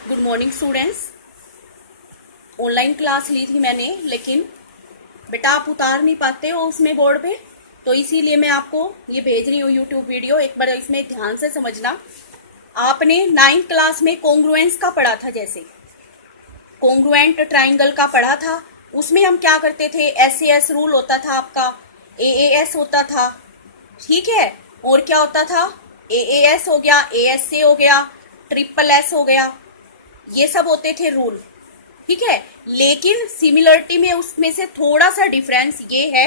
Good morning students. Online class ली थी मैंने, लेकिन बेटा आप उतार नहीं पाते हो उसमें बोर्ड पे, तो इसीलिए मैं आपको ये भेज रही हूँ यूट्यूब वीडियो। एक बार इसमें ध्यान से समझना। आपने 9th क्लास में कॉन्ग्रुएंस का पढ़ा था, जैसे कॉन्ग्रुएंट ट्राइंगल का पढ़ा था। उसमें हम क्या करते थे, SAS रूल होता था आपका, AAS होता था, ठीक है। और क्या होता था, AAS हो गया, ASA हो गया, SSS हो गया, ये सब होते थे रूल, ठीक है। लेकिन सिमिलरिटी में उसमें से थोड़ा सा डिफरेंस ये है,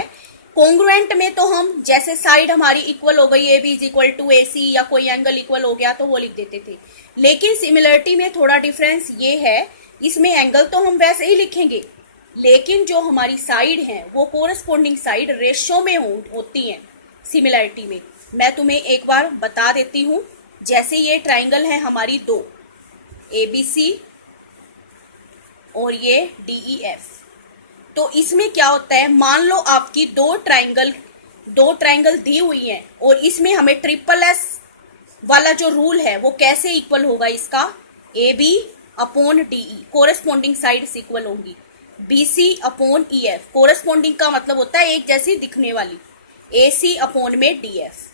कॉन्ग्रुएंट में तो हम जैसे साइड हमारी इक्वल हो गई, AB is equal to AC, या कोई एंगल इक्वल हो गया तो वो लिख देते थे। लेकिन सिमिलरिटी में थोड़ा डिफरेंस ये है, इसमें एंगल तो हम वैसे ही लिखेंगे, लेकिन जो हमारी साइड है वो कोरस्पॉन्डिंग साइड रेशो में होती है सिमिलरिटी में। मैं तुम्हें एक बार बता देती हूँ। जैसे ये ट्राइंगल है हमारी दो, ABC और ये DEF। तो इसमें क्या होता है, मान लो आपकी दो ट्राइंगल दी हुई हैं और इसमें हमें SSS वाला जो रूल है वो कैसे इक्वल होगा, इसका AB upon DE corresponding sides equal होंगी, BC अपॉन EF कोरेस्पॉन्डिंग का मतलब होता है एक जैसी दिखने वाली, AC अपॉन में DF।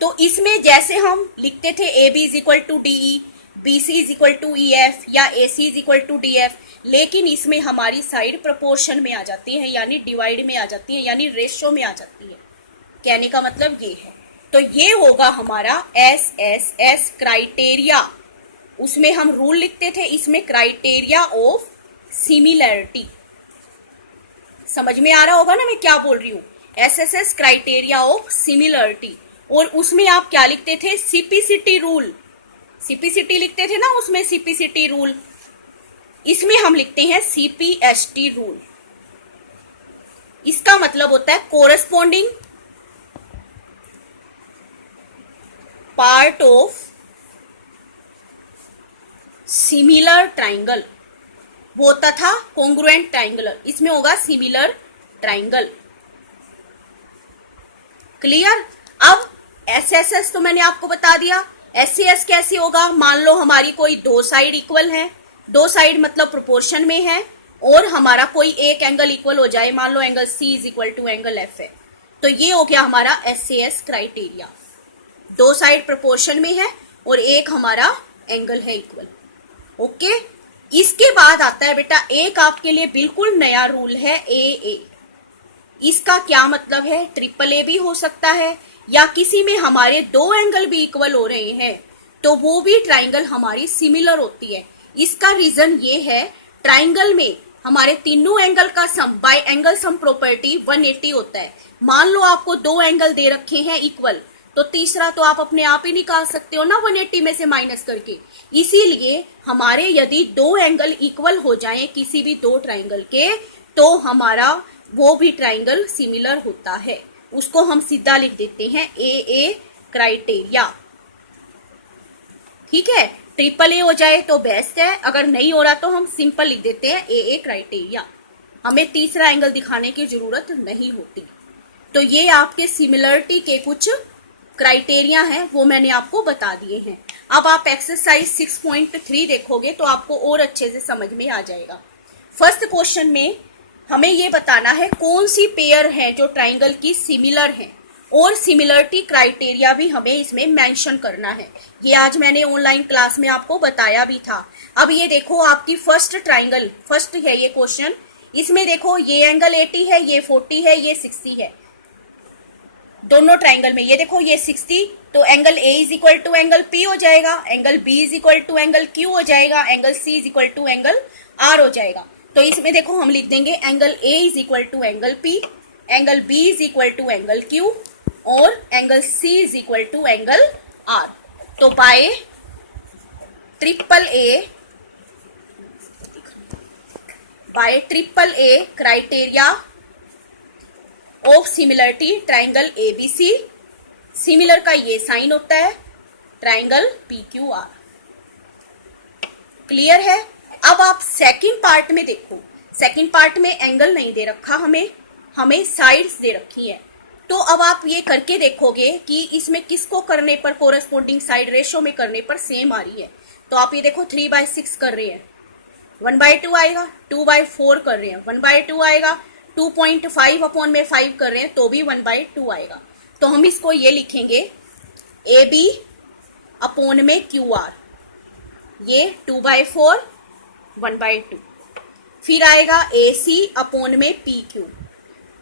तो इसमें जैसे हम लिखते थे AB is equal to DE, BC is equal to EF या AC is equal to DF, लेकिन इसमें हमारी साइड प्रोपोर्शन में आ जाती है, यानी डिवाइड में आ जाती है, यानी रेशो में आ जाती है। कहने का मतलब ये है। तो ये होगा हमारा SSS क्राइटेरिया। उसमें हम रूल लिखते थे, इसमें क्राइटेरिया ऑफ सिमिलरिटी। समझ में आ रहा होगा ना मैं क्या बोल रही हूँ, SSS क्राइटेरिया ऑफ सिमिलरिटी। और उसमें आप क्या लिखते थे, CPCT रूल, CPCT लिखते थे ना उसमें, CPCT रूल। इसमें हम लिखते हैं CPST रूल। इसका मतलब होता है corresponding part of similar triangle, वो तथा कॉन्ग्रुएंट ट्राइंगल, इसमें होगा सिमिलर ट्राइंगल। क्लियर। अब SSS तो मैंने आपको बता दिया। SAS कैसे होगा, मान लो हमारी कोई दो साइड इक्वल है, दो साइड मतलब प्रोपोर्शन में है, और हमारा कोई एक एंगल इक्वल हो जाए, मान लो angle C is equal to angle F है, तो ये हो गया हमारा SAS क्राइटेरिया। दो साइड प्रोपोर्शन में है और एक हमारा एंगल है इक्वल। ओके। इसके बाद आता है बेटा एक आपके लिए बिल्कुल नया रूल है, AA। इसका क्या मतलब है, AAA भी हो सकता है, या किसी में हमारे दो एंगल भी इक्वल हो रहे हैं तो वो भी ट्राइंगल हमारी सिमिलर होती है। इसका रीजन ये है, ट्राइंगल में हमारे तीनों एंगल का सम बाय एंगल सम प्रॉपर्टी 180 होता है। मान लो आपको दो एंगल दे रखे हैं इक्वल, तो तीसरा तो आप अपने आप ही निकाल सकते हो ना 180 में से माइनस करके। इसीलिए हमारे यदि दो एंगल इक्वल हो जाएं किसी भी दो ट्राइंगल के, तो हमारा वो भी ट्राइंगल सिमिलर होता है। उसको हम सीधा लिख देते हैं AA क्राइटेरिया, ठीक है। AAA हो जाए तो बेस्ट है, अगर नहीं हो रहा तो हम सिंपल लिख देते हैं AA क्राइटेरिया। हमें तीसरा एंगल दिखाने की जरूरत नहीं होती। तो ये आपके सिमिलरिटी के कुछ क्राइटेरिया हैं, वो मैंने आपको बता दिए हैं। अब आप एक्सरसाइज 6.3 देखोगे तो आपको और अच्छे से समझ में आ जाएगा। फर्स्ट क्वेश्चन में हमें ये बताना है कौन सी पेयर है जो ट्राइंगल की सिमिलर है, और सिमिलरिटी क्राइटेरिया भी हमें इसमें मेंशन करना है। ये आज मैंने ऑनलाइन क्लास में आपको बताया भी था। अब ये देखो आपकी फर्स्ट ट्राइंगल, फर्स्ट है ये क्वेश्चन। इसमें देखो ये एंगल 80 है, ये 40 है, ये 60 है। दोनों ट्राइंगल में ये देखो ये 60, तो angle A is equal to angle P हो जाएगा, angle B is equal to angle Q हो जाएगा, angle C is equal to angle R हो जाएगा। तो इसमें देखो हम लिख देंगे angle A is equal to angle P, angle B is equal to angle Q, और angle C is equal to angle R। तो by AAA criteria of similarity triangle ABC, similar का ये साइन होता है ट्राइंगल PQR। क्लियर है। अब आप second part में देखो, सेकंड पार्ट में एंगल नहीं दे रखा हमें साइड्स दे रखी है। तो अब आप ये करके देखोगे कि इसमें किसको करने पर कोरेस्पोंडिंग साइड रेशो में करने पर सेम आ रही है। तो आप ये देखो 3/6 कर रहे हैं, 1/2 आएगा। 2/4 कर रहे हैं, 1/2 आएगा। 2.5 अपॉन में 5 कर रहे हैं तो भी 1/2 आएगा। तो हम इसको ये लिखेंगे AB अपॉन में QR, ये 2/4 1/2। फिर आएगा AC अपॉन में PQ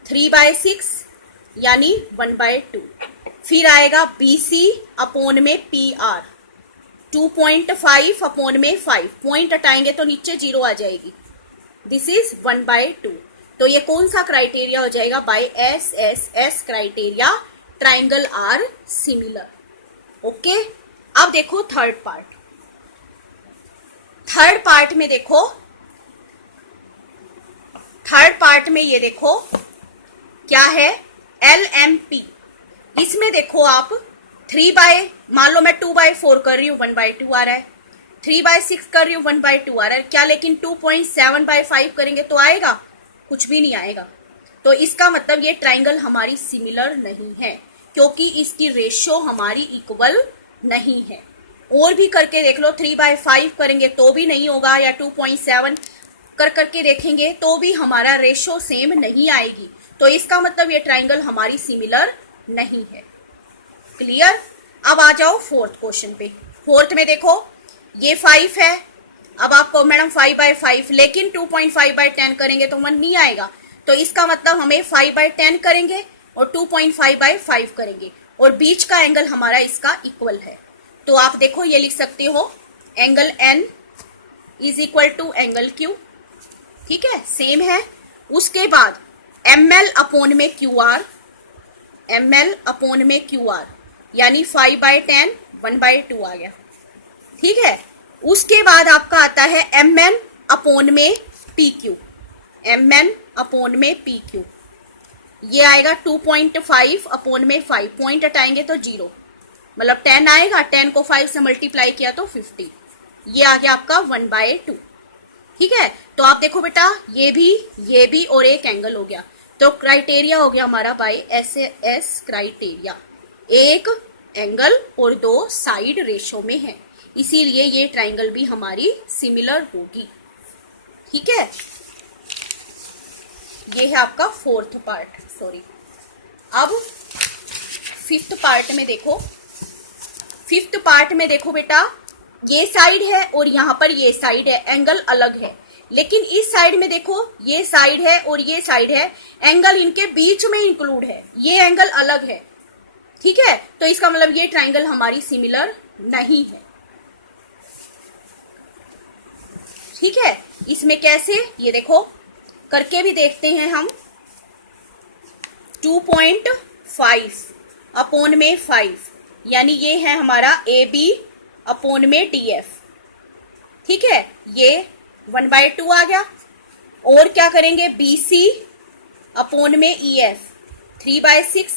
3/6 यानी 1/2। फिर आएगा BC अपॉन में PR 2.5 अपॉन में 5, पॉइंट हटाएंगे तो नीचे 0 आ जाएगी, दिस इज 1/2। तो ये कौन सा क्राइटेरिया हो जाएगा? By SSS criteria, triangle are similar. Okay, अब देखो थर्ड पार्ट। थर्ड पार्ट में देखो, थर्ड पार्ट में ये देखो क्या है, LMP। इसमें देखो आप मान लो मैं 2/4 कर रही हूँ 1/2 आ रहा है, 3/6 कर रही हूँ 1/2 आ रहा है क्या, लेकिन 2.7/5 करेंगे तो आएगा? कुछ भी नहीं आएगा। तो इसका मतलब ये ट्राइंगल हमारी सिमिलर नहीं है, क्योंकि इसकी रेशियो हमारी इक्वल नहीं है। और भी करके देख लो, 3/5 करेंगे तो भी नहीं होगा, या 2.7 करके देखेंगे तो भी हमारा रेशियो सेम नहीं आएगी। तो इसका मतलब ये ट्राइंगल हमारी सिमिलर नहीं है। क्लियर? अब आ जाओ फोर्थ क्वेश्चन पे। फोर्थ में देखो ये 5 है, अब आपको मैडम 5/5, लेकिन 2.5/10 करेंगे तो 1 नहीं आएगा। तो इसका मतलब हमें 5/10 करेंगे और 2.5/5 करेंगे, और बीच का एंगल हमारा इसका इक्वल है। तो आप देखो ये लिख सकते हो angle N is equal to angle Q, ठीक है, सेम है। उसके बाद ML अपॉन में QR, ML अपॉन में QR यानी 5/10 1/2 आ गया, ठीक है। उसके बाद आपका आता है MN अपॉन में PQ, MN अपॉन में PQ, ये आएगा 2.5 अपॉन में 5, पॉइंट हटाएंगे तो 0, मतलब 10 आएगा, 10 को 5 से मल्टीप्लाई किया तो 50, ये आ गया आपका 1/2, ठीक है। तो आप देखो बेटा ये भी और एक एंगल हो गया। तो क्राइटेरिया हो गया हमारा बाय SSS क्राइटेरिया, एक एंगल और 2 साइड रेशो में है, इसीलिए ये ट्राइंगल भी हमारी सिमिलर होगी, ठीक है। ये है आपका फोर्थ पार्ट, सॉरी। अब फिफ्थ पार्ट में देखो, फिफ्थ पार्ट में देखो बेटा, ये साइड है और यहां पर ये साइड है, एंगल अलग है। लेकिन इस साइड में देखो ये साइड है और ये साइड है, एंगल इनके बीच में इंक्लूड है, ये एंगल अलग है, ठीक है। तो इसका मतलब ये ट्राइंगल हमारी सिमिलर नहीं है, ठीक है। इसमें कैसे, ये देखो करके भी देखते हैं हम। 2.5 अपॉन में 5 यानी ये है हमारा AB अपॉन में DF, ठीक है, ये 1/2 आ गया। और क्या करेंगे, BC अपॉन में EF 3/6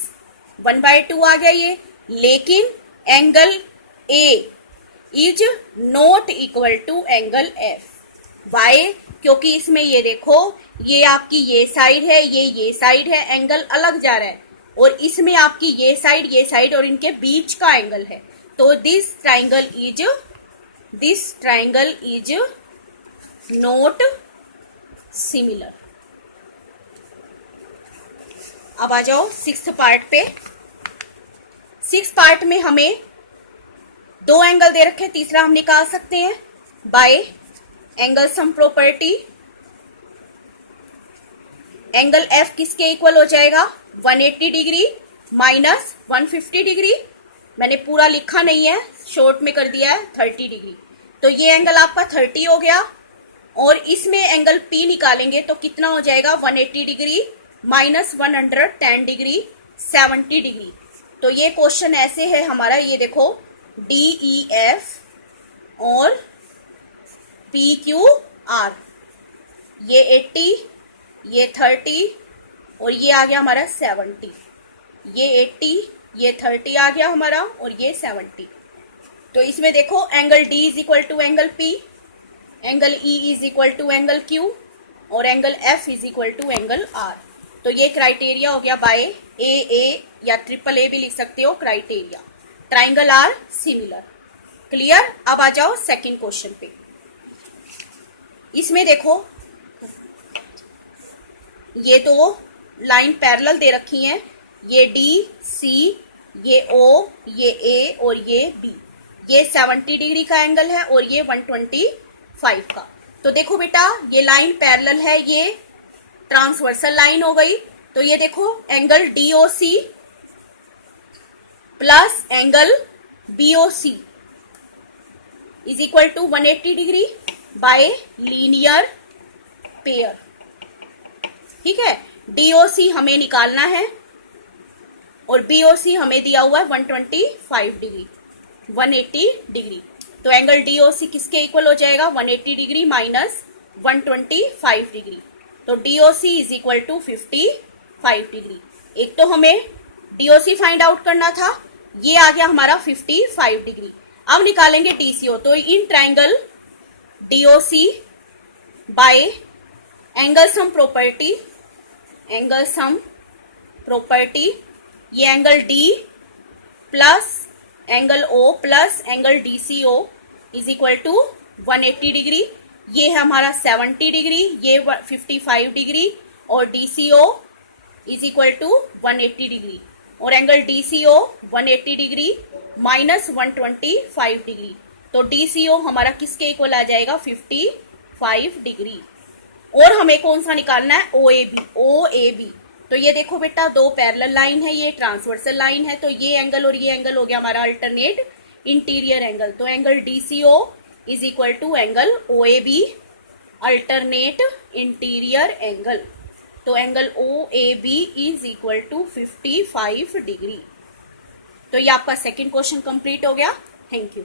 1/2 आ गया ये। लेकिन angle A is not equal to angle F, why? क्योंकि इसमें ये देखो ये आपकी ये साइड है, ये साइड है, एंगल अलग जा रहा है, और इसमें आपकी ये साइड और इनके बीच का एंगल है। तो this triangle is not similar. अब आ जाओ सिक्स्थ पार्ट पे। सिक्स्थ पार्ट में हमें 2 एंगल दे रखे, तीसरा हम निकाल सकते हैं bye angle sum property. Angle F किसके इक्वल हो जाएगा, 180 डिग्री माइनस 150 डिग्री। मैंने पूरा लिखा नहीं है, शॉर्ट में कर दिया है 30 डिग्री। तो ये एंगल आपका 30 हो गया, और इसमें एंगल P निकालेंगे तो कितना हो जाएगा, 180 डिग्री माइनस 110 डिग्री 70 डिग्री। तो ये क्वेश्चन ऐसे है हमारा, ये देखो DEF और PQR, ये 80, ये 30 और ये आ गया हमारा 70, ये 80, ये 30 आ गया हमारा और ये 70। तो इसमें देखो angle D is equal to angle P, angle E is equal to angle Q और angle F is equal to angle R। तो ये क्राइटेरिया हो गया बाय AA या AAA भी लिख सकते हो criteria, triangle are similar. Clear. अब आ जाओ सेकंड क्वेश्चन पे। इसमें देखो ये तो लाइन पैरेलल दे रखी है, ये डी सी, ये ओ, ये ए और ये बी। ये 70 डिग्री का एंगल है और ये 125 का। तो देखो बेटा ये लाइन पैरेलल है, ये ट्रांसवर्सल लाइन हो गई। तो ये देखो angle DOC plus angle BOC is equal to 180 degree by linear pair. ठीक है, डीओसी हमें निकालना है और बीओसी हमें दिया हुआ है 125 डिग्री, 180 डिग्री। तो एंगल डीओसी किसके इक्वल हो जाएगा, 180 डिग्री माइनस 125 डिग्री। तो DOC is equal to 55 degree. एक तो हमें डीओसी फाइंड आउट करना था, ये आ गया हमारा 55 डिग्री। अब निकालेंगे डीसीओ। तो in triangle DOC by angle sum property, angle sum property, ये angle D plus angle O plus angle DCO is equal to 180 degree. ये है हमारा 70 डिग्री, ये 55 डिग्री और DCO is equal to 180 degree. और angle DCO 180 degree minus 125 degree. तो DCO हमारा किसके इक्वल आ जाएगा, 55 डिग्री। और हमें कौन सा निकालना है, ओएबी, ओएबी। तो ये देखो बेटा दो पैरेलल लाइन है, ये ट्रांसवर्सल लाइन है। तो ये एंगल और ये एंगल हो गया हमारा अल्टरनेट इंटीरियर एंगल। तो angle DCO is equal to angle OAB alternate interior angle. तो angle OAB is equal to 55 degree. तो ये आपका सेकंड क्वेश्चन कंप्लीट हो गया। Thank you.